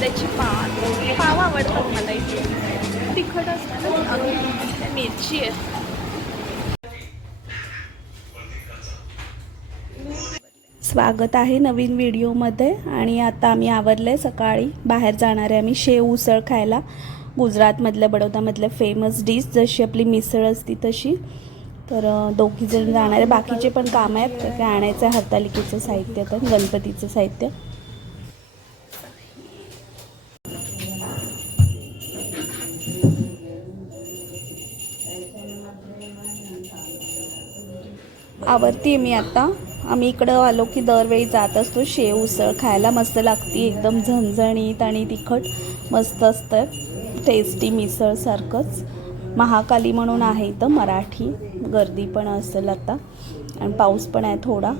कांद्याची पात पाव आवडतात मला इथे. तिखट असतात मिरची आहे स्वागत आहे नवीन व्हिडिओमध्ये आणि आता आम्ही आवरलं आहे सकाळी. बाहेर जाणार आहे आम्ही शेव उसळ खायला. गुजरातमधल्या बडोदामधल्या फेमस डिश जशी आपली मिसळ असती तशी. तर दोघीजण जाणारे जाणार. आहे बाकीचे पण काम आहेत. काय आणायचं आहे हरतालिकेचं साहित्य तर गणपतीचं साहित्य. आवडती मी आता. आम्ही इकडं आलो की दरवेळी जात असतो. शेव उसळ खायला मस्त लागती एकदम झणझणीत आणि तिखट मस्त असतं. टेस्टी मिसळसारखंच महाकाली म्हणून आहे इथं मराठी. गर्दी पण असेल आता. आणि पाऊस पण आहे थोडा.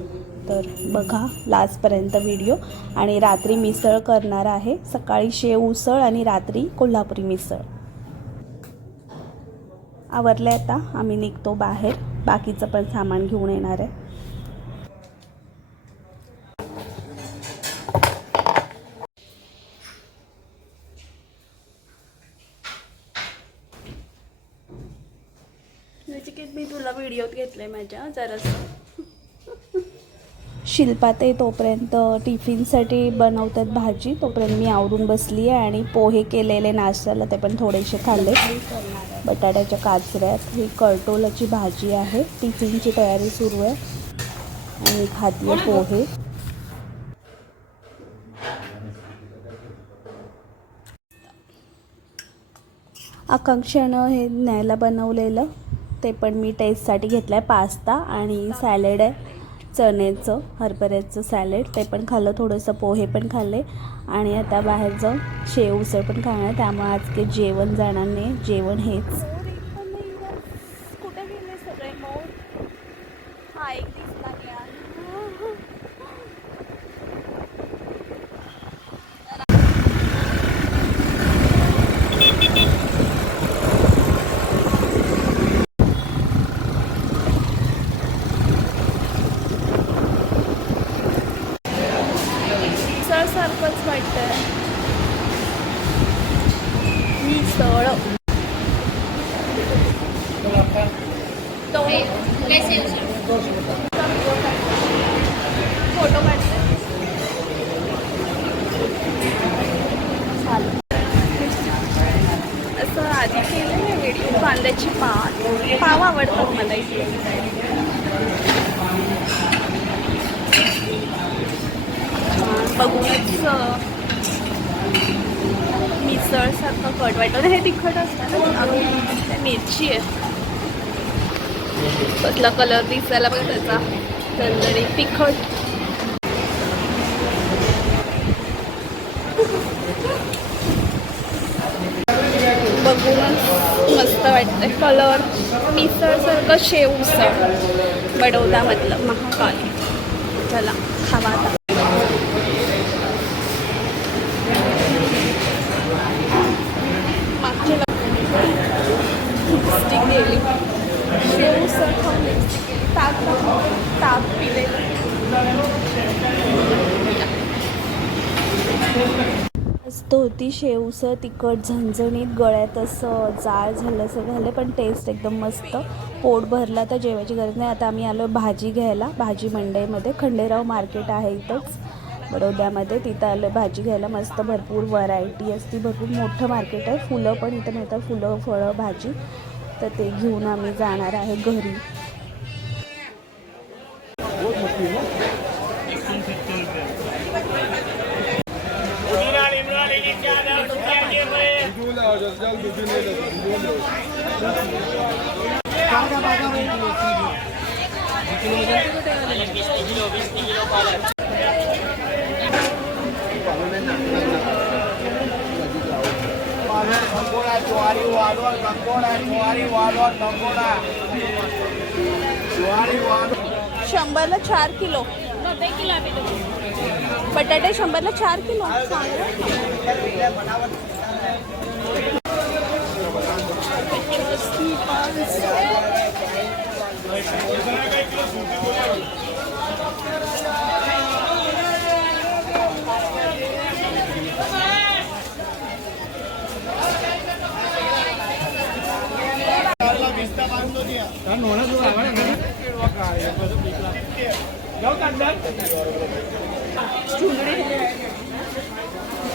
तर बघा लास्टपर्यंत व्हिडिओ. आणि रात्री मिसळ करणार आहे. सकाळी शेव उसळ आणि रात्री कोल्हापुरी मिसळ. आवरलं आता. आम्ही निघतो बाहेर. बाकीचं पण सामान घेऊन येणार आहे. नचिकेत मी तुला व्हिडिओत घेतलंय माझ्या जरासं. शिल्पा ते तोपर्यंत टिफिनसाठी बनवतात भाजी. तोपर्यंत मी आवरून बसली आहे आणि पोहे केलेले नाश्त्याला ते पण थोडेसे खाल्ले. बटाट्याच्या काचऱ्यात. ही करटोलाची भाजी आहे. टिफिनची तयारी सुरू आहे. आणि खातीये पोहे. आकांक्षानं हे न्यायला बनवलेलं. ते पण मी टेस्टसाठी घेतलं आहे पास्ता आणि सॅलेड आहे. चण्याचं हरभऱ्याचं सॅलेड ते पण खाल्लं थोडंसं पोहे पण खाल्ले. आणि आता बाहेर जाऊन शेव उसळ पण खाणार त्यामुळे आज काही जेवण जाणार नाही. जेवण हेच. कुठे गेले सगळे मोर हा एक दिसला मिसळ वाटतं मी सळ तो फोटो काढते चालेल. असं आधी केलं ना व्हिडिओ कांद्याची पात पाव आवडतात मला इथे बघूनच अं, मिसळसारखं कट वाटतं. हे तिखट असतं मिरची आहे. कसला कलर दिसायला बघ त्याचा. तंदरी तिखट. बघून मस्त वाटतंय. कलर मिसळसारखं शेव उसळ. बडोदामधलं महाकाली. चला खावा आता. लिपस्टिक शेव ताक ताक पिलेलं. मस्त होती शेवसं तिखट झणझणीत गळ्यात असं जाळ झालं असं झालं पण टेस्ट एकदम मस्त. पोट भरला तर जेवायची गरज नाही. आता आम्ही आलो भाजी घ्यायला भाजी मंडईमध्ये. खंडेराव मार्केट आहे इथंच बडोद्यामध्ये. तिथं आलं भाजी घ्यायला. मस्त भरपूर व्हरायटी असते. भरपूर मोठं मार्केट आहे. फुलं पण इथं मिळतात. फुलं फळं भाजी. तर ते घेऊन आम्ही जाणार आहे घरी. किलो ज्वारी वालोर मंगोला ज्वारी वालोर मंगोला ज्वारी वालोर शंभरला चार किलो. बटाटे शंभरला चार किलो.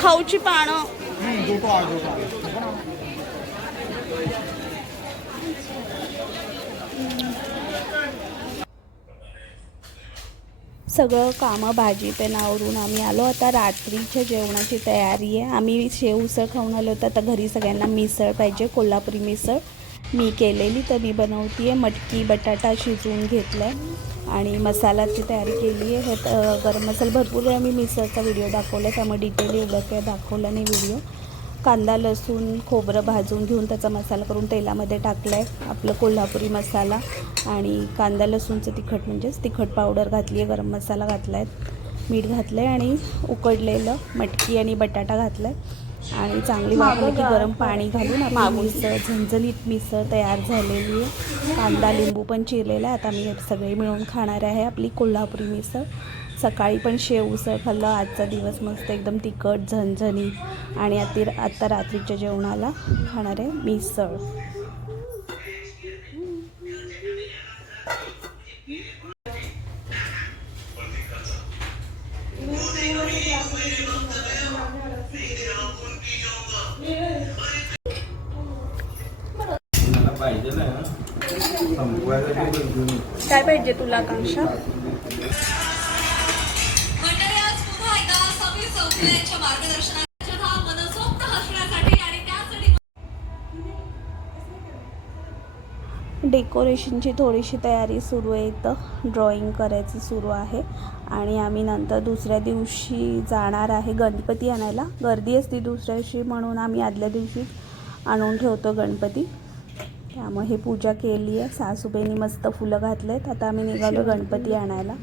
खाऊची पानं. सगळं कामं भाजी नावरून आम्ही आलो. आता रात्रीच्या जेवणाची तयारी आहे. आम्ही शेव उसळ खाऊन आलो होतो. आता घरी सगळ्यांना मिसळ पाहिजे कोल्हापुरी मिसळ. मी केलेली तर मी बनवते आहे मटकी बटाटा शिजवून घेतला आहे आणि मसाल्याची तयारी केली आहे हे गरम मसाला भरपूर वेळा मी मिसळचा व्हिडिओ दाखवला आहे त्यामुळे डिटेल एवढं काही दाखवलं नाही व्हिडिओ कांदा लसूण खोबरं भाजून घेऊन त्याचा मसाला करून तेलामध्ये टाकला आहे आपलं कोल्हापुरी मसाला आणि कांदा लसूणचं तिखट म्हणजेच तिखट पावडर घातली आहे गरम मसाला घातला आहे मीठ घातलं आहे आणि उकडलेलं मटकी आणि बटाटा घातला आहे आणि चांगली वाफली की गरम पाणी घालून आपली मिसळ झणझणीत मिसळ तयार झालेली आहे. कांदा लिंबू पण चिरलेला आहे. आता मी सगळे मिळून खाणार आहे आपली कोल्हापुरी मिसळ. सकाळी पण शेव उसळ खाल्लं. आजचा दिवस मस्त एकदम तिखट झणझणीत. आणि आती आत्ता रात्रीच्या जेवणाला खाणार आहे मिसळ. काय पाहिजे तुला आकांक्षा? डेकोरेशनची थोडीशी तयारी सुरू आहे. इथं ड्रॉइंग करायचं सुरू आहे. आणि आम्ही नंतर दुसऱ्या दिवशी जाणार आहे गणपती आणायला. गर्दी असते दुसऱ्या दिवशी म्हणून आम्ही आदल्या दिवशी आणून ठेवतो गणपती. त्यामुळे हे पूजा केली आहे. सासूबाईंनी मस्त फुलं घातलेत. आता आम्ही निघालो गणपती आणायला.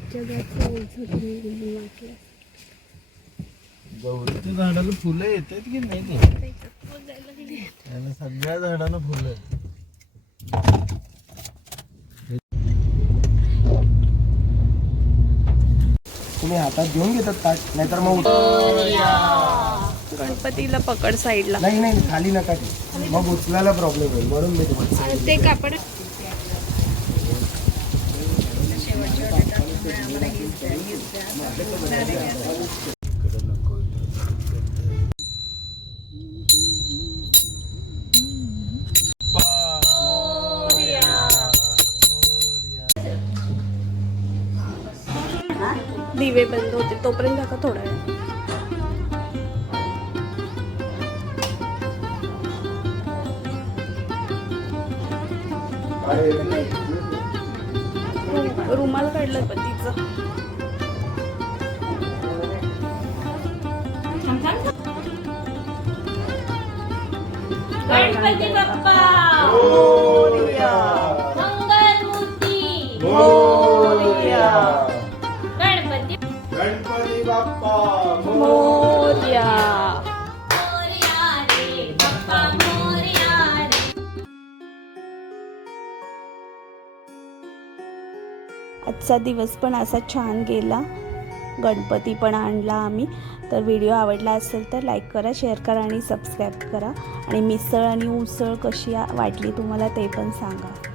गौरीच्या झाडाला फुलं येतात की नाही सगळ्या झाडांना फुलं आहेत. तुम्ही हातात घेऊन घेतात ताट नाहीतर मग गणपतीला पकड साईडला. नाही नाही खाली नका. मग उचलायला प्रॉब्लेम होईल म्हणून मी तुम्हाला ते कापड दिवे बंद होते तोपर्यंत का थोडा वेळ. रुमाल काढलं पण तिचं. गणपती बाप्पा! आजचा दिवस पण असा छान गेला. गणपती पण आणला आम्ही. तर व्हिडिओ आवडला असेल तर लाईक करा शेअर करा आणि सबस्क्राईब करा. आणि मिसळ आणि उसळ कशी वाटली तुम्हाला ते पण सांगा.